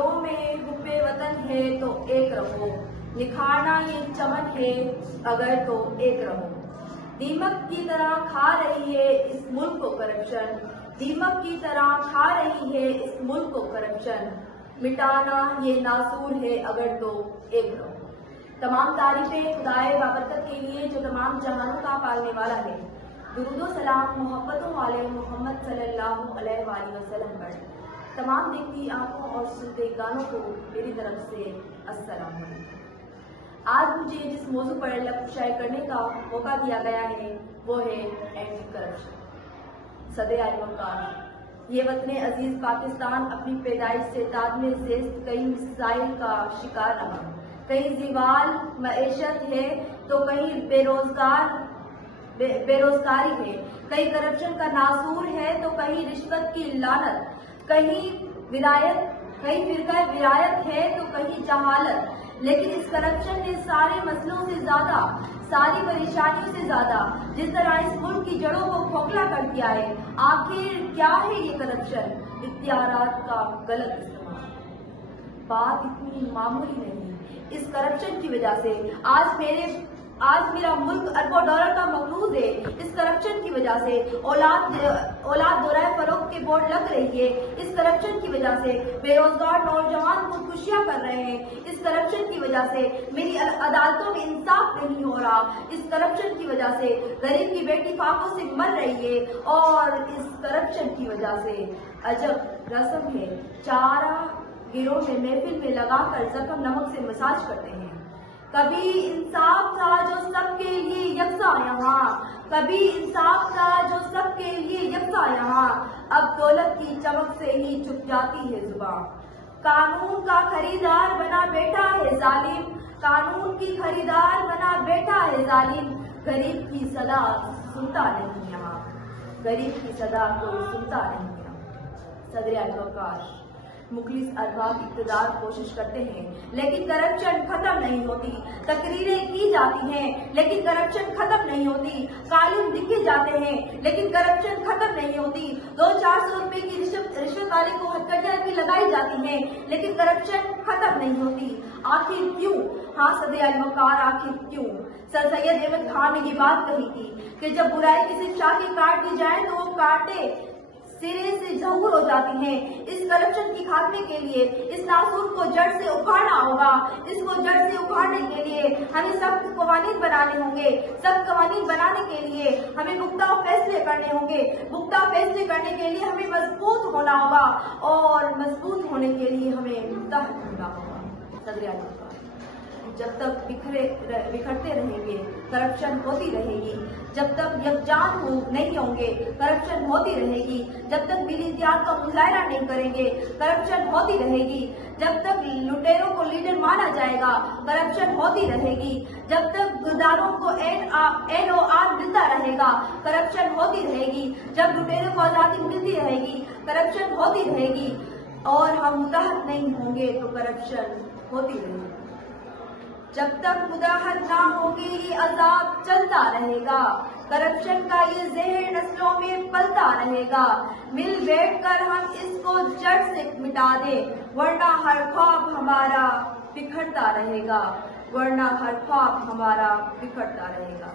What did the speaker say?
دلوں میں حب وطن ہے تو ایک رہو، نکھارنا یہ چمن ہے اگر تو ایک رہو۔ دیمک کی طرح کھا رہی ہے اس ملک کو کرپشن، دیمک کی طرح کھا رہی ہے اس ملک کو کرپشن، مٹانا یہ ناصور ہے اگر تو ایک رہو۔ تمام تعریفیں خدائے بابرکت کے لیے جو تمام جہانوں کا پالنے والا ہے۔ درود و سلام محبتوں والے محمد صلی اللہ علیہ وآلہ وسلم پر۔ تمام دیکھتی آنکھوں اور سنتے کانوں کو میری طرف سے السلام علیکم۔ آج مجھے جس موضوع پر لب کشائی کرنے کا موقع دیا گیا ہے وہ ہے اینٹی کرپشن۔ صدر اعظم یہ وطن عزیز پاکستان اپنی پیدائش سے تادم زیست کئی مسائل کا شکار رہا۔ کہیں زوال معیشت ہے تو کہیں بے روزگاری ہے، کہیں کرپشن کا ناصور ہے تو کہیں رشوت کی لعنت، کہیں فرقہ ولایت ہے تو کہیں جہالت۔ لیکن اس کرپشن نے سارے مسئلوں سے زیادہ، ساری پریشانیوں سے زیادہ جس طرح اس ملک کی جڑوں کو کھوکھلا کر دیا ہے۔ آخر کیا ہے یہ کرپشن؟ اختیارات کا غلط استعمال۔ بات اتنی معمولی نہیں، اس کرپشن کی وجہ سے آج میرا ملک اربوں ڈالر کا مقروض ہے۔ اس کرپشن کی وجہ سے اولاد دورہ فروخت کے بورڈ لگ رہی ہے۔ اس کرپشن کی وجہ سے بے روزگار نوجوان خودکشیاں کر رہے ہیں۔ اس کرپشن کی وجہ سے میری عدالتوں میں انصاف نہیں ہو رہا۔ اس کرپشن کی وجہ سے غریب کی بیٹی فاقوں سے مر رہی ہے، اور اس کرپشن کی وجہ سے عجب رسم ہے، چارہ گروہ میں محفل میں لگا کر زخم نمک سے مساج کرتے ہیں۔ کبھی انصاف تھا جو سب کے لیے یکساں یہاں، کبھی انصاف تھا جو سب کے لیے یکساں یہاں، اب دولت کی چمک سے ہی چھپ جاتی ہے زبان۔ قانون کا خریدار بنا بیٹھا ہے ظالم، قانون کی خریدار بنا بیٹھا ہے ظالم، غریب کی صدا سنتا نہیں یہاں، غریب کی صدا کوئی سنتا نہیں یہاں۔ صدر اعظم مخلص ارباب اقتدار کوشش کرتے ہیں لیکن کرپشن ختم نہیں ہوتی، تقریریں کی جاتی ہیں لیکن کرپشن ختم نہیں ہوتی، قالین لکھے جاتے ہیں لیکن کرپشن ختم نہیں ہوتی، 200-400 روپے کی رشوت والے کو ہتھکڑیاں بھی لگائی جاتی ہیں لیکن کرپشن ختم نہیں ہوتی۔ آخر کیوں؟ ہاں صدر اعظم آخر کیوں؟ سر سید احمد خان نے یہ بات کہی تھی کہ جب برائی کی صرف شاخیں کاٹ دی جائیں تو وہ کاٹے سرے سے ظہور ہو جاتی ہیں۔ اس کرپشن کی خاتمے کے لیے اس ناصور کو جڑ سے اکھاڑنا ہوگا۔ اس کو جڑ سے اکھاڑنے کے لیے ہمیں سخت قوانین بنانے ہوں گے۔ سخت قوانین بنانے کے لیے ہمیں پختہ فیصلے کرنے ہوں گے۔ پختہ فیصلے کرنے کے لیے ہمیں مضبوط ہونا ہوگا، اور مضبوط ہونے کے لیے ہمیں متحد ہونا ہوگا۔ صدر اعظم جب تک بکھرتے رہیں گے کرپشن ہوتی رہے گی، جب تک یکجان نہیں ہوں گے کرپشن ہوتی رہے گی، جب تک بے احتیاط کا مظاہرہ نہیں کریں گے کرپشن ہوتی رہے گی، جب تک لٹیروں کو لیڈر مانا جائے گا کرپشن ہوتی رہے گی، جب تک غداروں کو NOR ملتا رہے گا کرپشن ہوتی رہے گی، جب لٹیروں کو آزادی ملتی رہے گی کرپشن ہوتی رہے گی، اور ہم متحد نہیں ہوں گے تو کرپشن ہوتی رہے گی۔ جب تک متحد نہ ہوں گے یہ عذاب چلتا رہے گا، کرپشن کا یہ زہر نسلوں میں پلتا رہے گا، مل بیٹھ کر ہم اس کو جڑ سے مٹا دیں، ورنہ ہر خواب ہمارا بکھرتا رہے گا، ورنہ ہر خواب ہمارا بکھرتا رہے گا۔